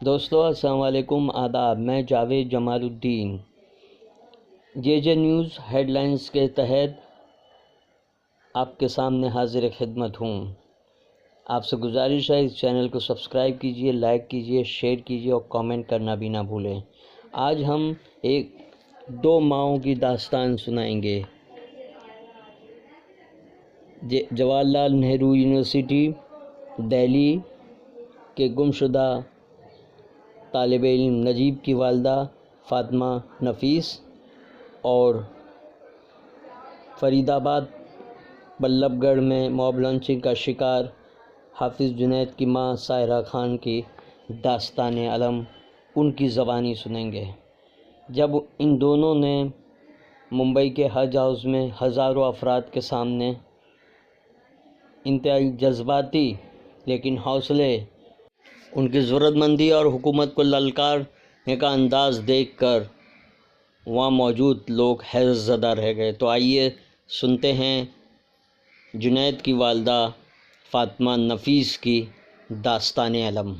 दोस्तों अस्सलाम वालेकुम, आदाब। मैं जावेद जमालुद्दीन जे न्यूज़ हेडलाइंस के तहत आपके सामने हाजिर खिदमत हूँ। आपसे गुजारिश है इस चैनल को सब्सक्राइब कीजिए, लाइक कीजिए, शेयर कीजिए और कमेंट करना भी ना भूलें। आज हम दो माओं की दास्तान सुनाएंगे। जवाहरलाल नेहरू यूनिवर्सिटी दिल्ली के गुमशुदा तालिब इल्म नजीब की वालदा फ़ातिमा नफ़ीस और फरीदाबाद बल्लभगढ़ में मॉब लॉन्चिंग का शिकार हाफिज़ जुनैद की मां सायरा खान की दास्तान अलम उनकी ज़बानी सुनेंगे। जब इन दोनों ने मुंबई के हज हाउस में हज़ारों अफराद के सामने इंतहाई जज्बाती लेकिन हौसले, उनकी ज़रूरतमंदी और हुकूमत को ललकारने का अंदाज़ देखकर वहाँ मौजूद लोग हैरत ज़दा रह गए। तो आइए सुनते हैं जुनैद की वालदा फ़ातिमा नफ़ीस की दास्तान अलम।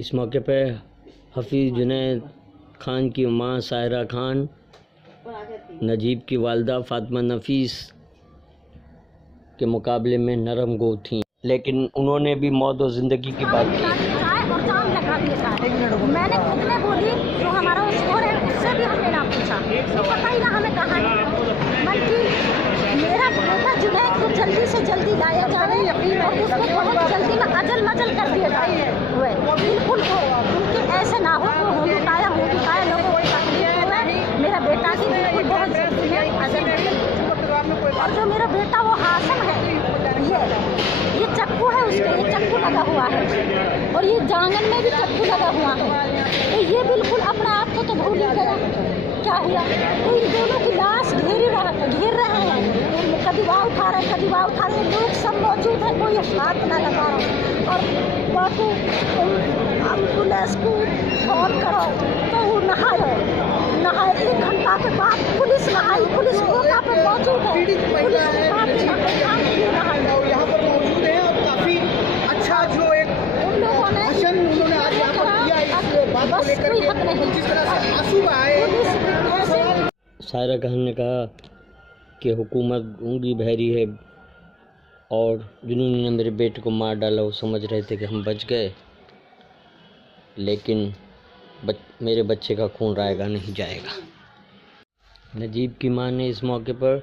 इस मौके पर हाफिज़ जुनैद खान की मां सायरा खान, नजीब की वालदा फ़ातिमा नफ़ीस के मुकाबले में नरम गो थीं। लेकिन उन्होंने भी मौत और ज़िंदगी की बात की। और जाम लगा दिया। मैंने खुद में बोली जो हमारा स्टोर है उससे भी हमने ना पूछा, तो पता ही ना हमें कहाँ है। बल्कि मेरा बेटा जुनैद को जल्दी से जल्दी लाया जाए और उसको बहुत जल्दी में अजल मजल कर दिया जाए। बिल्कुल उनके ऐसे ना हो हो लुटाया लोगों को तकलीफ हुए। मेरा बेटा की बिल्कुल बहुत जल्दी में अजल मजल। और जो मेरा बेटा वो हासिम है, ये चक्कू है उसके, ये चक्कू लगा हुआ है और ये जांघन में भी चक्कू लगा हुआ है। तो ये बिल्कुल अपने आप को तो भूल ही गया क्या हुआ। तो इन दोनों की लाश घेर रहे हैं, कभी वहाँ उठा रहे लोग सब मौजूद है, कोई हाथ ना लगा रहा। और बापू एम्बुलेंस को फोन करो तो वो नहाए 1 घंटा के बाद पुलिस नहाई, पुलिस मौका पर मौजूद है, पुलिस के बाद यहाँ पर मौजूद है। और काफ़ी अच्छा जो एक भाषण उन्होंने आज यहाँ पर दिया इस बात को लेकर के, जिस तरह से आंसू आए। सायरा खान ने कहा कि हुकूमत गूंगी बहरी है और जिन्होंने मेरे बेटे को मार डाला वो समझ रहे थे कि हम बच गए, लेकिन मेरे बच्चे का खून रायगा नहीं जाएगा। नजीब की मां ने इस मौके पर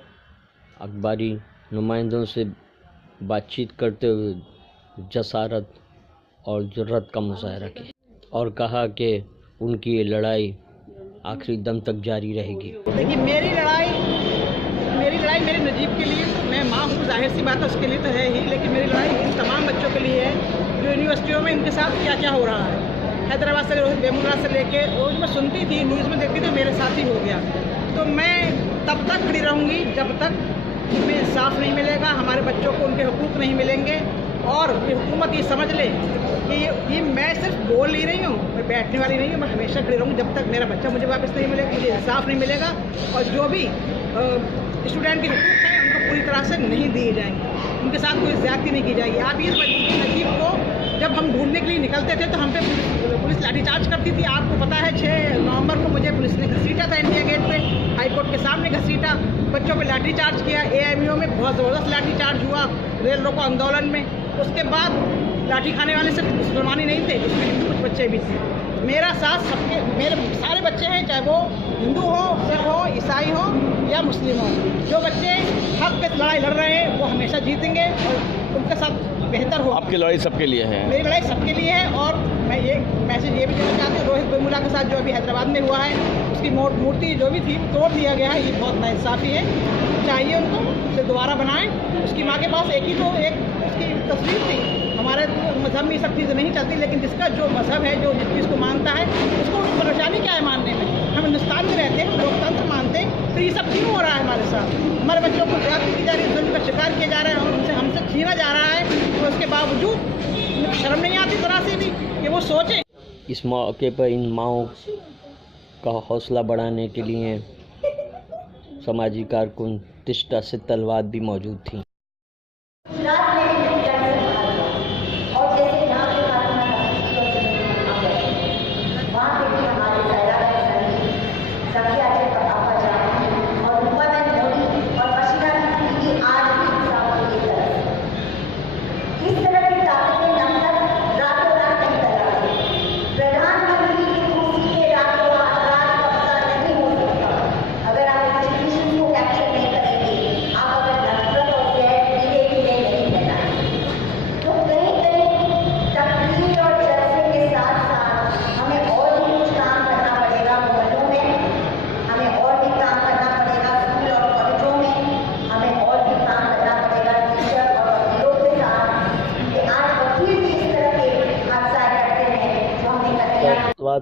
अखबारी नुमाइंदों से बातचीत करते हुए जसारत और जुर्रत का मुजाहरा किया और कहा कि उनकी ये लड़ाई आखिरी दम तक जारी रहेगी। देखिए, मेरी लड़ाई मेरे नजीब के लिए, मैं माँ हूँ, जाहिर सी बात है उसके लिए तो है ही, लेकिन मेरी लड़ाई इन तमाम बच्चों के लिए है जो यूनिवर्सिटियों में इनके साथ क्या क्या हो रहा है। हैदराबाद से रोहित वेमुला से लेके, वो मैं सुनती थी, न्यूज़ में देखती थी, मेरे साथ ही हो गया। तो मैं तब तक खड़ी रहूँगी जब तक हमें इंसाफ नहीं मिलेगा, हमारे बच्चों को उनके हुकूक नहीं मिलेंगे। और ये हुकूमत ये समझ ले कि ये मैं सिर्फ बोल ही रही हूँ, मैं बैठने वाली नहीं हूँ, मैं हमेशा खड़ी रहूँगी जब तक मेरा बच्चा मुझे वापस नहीं मिलेगा, मुझे इंसाफ नहीं मिलेगा। और जो भी स्टूडेंट के हुकूक हैं उनको पूरी तरह से नहीं दिए जाएंगे, उनके साथ कोई ज़्यादती नहीं की जाएगी। आप ये नजीब को जब हम ढूंढने के लिए निकलते थे तो हम पे पुलिस लाठीचार्ज करती थी। आपको पता है 6 नवंबर को मुझे पुलिस ने घसीटा था इंडिया गेट पे, हाई कोर्ट के सामने घसीटा, बच्चों पे लाठीचार्ज किया। AIMU में बहुत ज़बरदस्त लाठीचार्ज हुआ, रेल रोको आंदोलन में। उसके बाद लाठी खाने वाले सिर्फ मुसलमान ही नहीं थे, उसमें हिंदू कुछ बच्चे भी थे। मेरा साथ सबके, मेरे सारे बच्चे हैं, चाहे वो हिंदू हो, सिख हो, ईसाई हो या मुस्लिम हो। जो बच्चे हक पे लड़ाई लड़ रहे हैं वो हमेशा जीतेंगे और उनके साथ बेहतर हो। आपकी लड़ाई सबके लिए है? मेरी लड़ाई सबके लिए है। और मैं ये मैसेज ये भी देना चाहती हूँ, रोहित वेमुला के साथ जो अभी हैदराबाद में हुआ है, उसकी मूर्ति जो भी थी तोड़ दिया गया है, ये बहुत नाइंसाफ़ी है। चाहिए उनको उसे दोबारा बनाएं। उसकी माँ के पास एक उसकी तस्वीर थी। हमारे मजहब में ये सब चीज़ें नहीं चलती, लेकिन जिसका जो मजहब है, जो जिस चीज़ को मानता है, उसको परेशानी क्या है मानने में। हम हिंदुस्तान में रहते हैं, हम लोकतंत्र मानते हैं, तो ये सब क्यों हो रहा है हमारे साथ? हमारे बच्चों को ज्यादती की जा रही है, जुल्म का शिकार किया जा रहा है, हमसे छीना जा रहा है, तो उसके बावजूद शर्म नहीं आती ज़रा से भी कि वो सोचें। इस मौके पर इन माओं का हौसला बढ़ाने के लिए समाजी कारकुन तिष्टा सितलवाद भी मौजूद थी।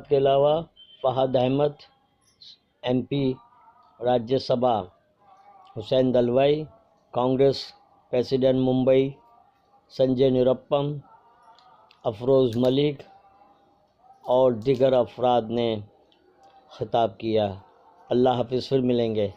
के अलावा फहद अहमद MP राज्यसभा, हुसैन दलवाई कांग्रेस प्रेसिडेंट मुंबई, संजय निरुपम, अफरोज़ मलिक और दीगर अफराद ने खिताब किया। अल्लाह हाफ़िज़, फिर मिलेंगे।